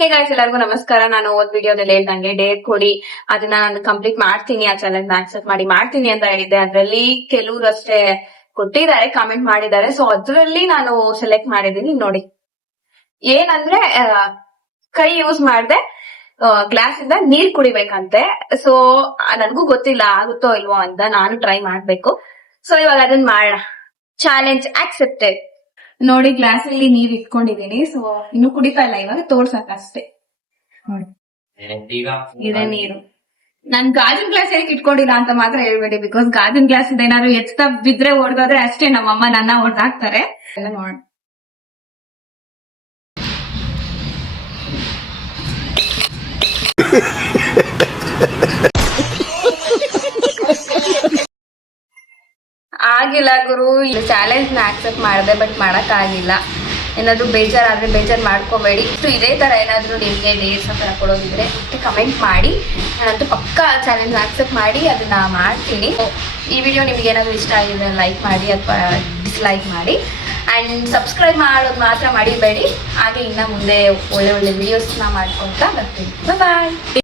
Hey guys, ಎಲ್ಲರಿಗೂ ನಮಸ್ಕಾರ. ನಾನು ಓದ್ ವಿಡಿಯೋದಲ್ಲಿ ಹೇಳ್ದಂಗೆ ಡೇಟ್ ಕೊಡಿ, ಅದನ್ನ ನಾನು ಕಂಪ್ಲೀಟ್ ಮಾಡ್ತೀನಿ, ಆ ಚಾಲೆಂಜ್ ಆಕ್ಸೆಪ್ಟ್ ಮಾಡ್ತೀನಿ ಅಂತ ಹೇಳಿದ್ದೆ. ಅದ್ರಲ್ಲಿ ಕೆಲವ್ರು ಅಷ್ಟೇ ಕೊಟ್ಟಿದ್ದಾರೆ, ಕಾಮೆಂಟ್ ಮಾಡಿದ್ದಾರೆ. ಸೊ ಅದ್ರಲ್ಲಿ ನಾನು ಸೆಲೆಕ್ಟ್ ಮಾಡಿದೀನಿ. ನೋಡಿ, ಏನಂದ್ರೆ ಕೈ ಯೂಸ್ ಮಾಡ್ದೆ ಗ್ಲಾಸ್ ಇಂದ ನೀರ್ ಕುಡಿಬೇಕಂತೆ. ಸೊ ನನ್ಗೂ ಗೊತ್ತಿಲ್ಲ ಆಗುತ್ತೋ ಇಲ್ವೋ ಅಂತ, ನಾನು ಟ್ರೈ ಮಾಡ್ಬೇಕು. ಸೊ ಇವಾಗ ಅದನ್ನ ಮಾಡೋಣ. Challenge accepted. ನೋಡಿ, ಗ್ಲಾಸ್ ಅಲ್ಲಿ ನೀರ್ ಇಟ್ಕೊಂಡಿದೀನಿ. ಸೊ ಇನ್ನು ಕುಡಿತಾ ಇಲ್ಲ, ಇವಾಗ ತೋರ್ಸಕ್ಕಷ್ಟೇ. ನೋಡಿ, ಇದೇ ನೀರು. ನಾನ್ ಗಾಜಿನ ಗ್ಲಾಸ್ ಹೇಗೆ ಇಟ್ಕೊಂಡಿಲ್ಲ ಅಂತ ಮಾತ್ರ ಹೇಳ್ಬೇಡಿ, ಬಿಕಾಸ್ ಗಾಜಿನ ಗ್ಲಾಸ್ ಇಂದ ಏನಾದ್ರು ಎತ್ತ ಬಿದ್ರೆ ಹೊಡ್ದಾದ್ರೆ ಅಷ್ಟೇ ನಮ್ಮಮ್ಮ ನನ್ನ ಹೊಡ್ದಾಕ್ತಾರೆ. ಎಲ್ಲ ನೋಡ. ಆಗಿಲ್ಲ ಗುರು, ಇಲ್ಲಿ ಚಾಲೆಂಜ್ ನ ಆಕ್ಸೆಪ್ಟ್ ಮಾಡಿದೆ, ಬಟ್ ಮಾಡಕ್ ಆಗಿಲ್ಲ. ಏನಾದ್ರು ಬೇಜಾರಾದ್ರೆ ಬೇಜಾರ್ ಮಾಡ್ಕೋಬೇಡಿ. ಇದೇ ತರ ಏನಾದ್ರು ನಿಮ್ಗೆ ಡೇಟ್ಸ್ ಅಂತ ಕೊಡೋದಿದ್ರೆ ಕಮೆಂಟ್ ಮಾಡಿ. ನಾನಂತೂ ಪಕ್ಕಾ ಚಾಲೆಂಜ್ ಆಕ್ಸೆಪ್ಟ್ ಮಾಡಿ ಅದನ್ನ ಮಾಡ್ತೀನಿ. ಈ ವಿಡಿಯೋ ನಿಮ್ಗೆ ಏನಾದ್ರು ಇಷ್ಟ ಆಗಿದೆ ಲೈಕ್ ಮಾಡಿ ಅಥವಾ ಡಿಸ್ಲೈಕ್ ಮಾಡಿ. ಅಂಡ್ ಸಬ್ಸ್ಕ್ರೈಬ್ ಮಾಡೋದು ಮಾತ್ರ ಮರಿಬೇಡಿ. ಹಾಗೆ ಇನ್ನ ಮುಂದೆ ಒಳ್ಳೆ ಒಳ್ಳೆ ವಿಡಿಯೋಸ್ನ ಮಾಡ್ಕೊಂತ ಬರ್ತೀನಿ. ಬಾಯ್.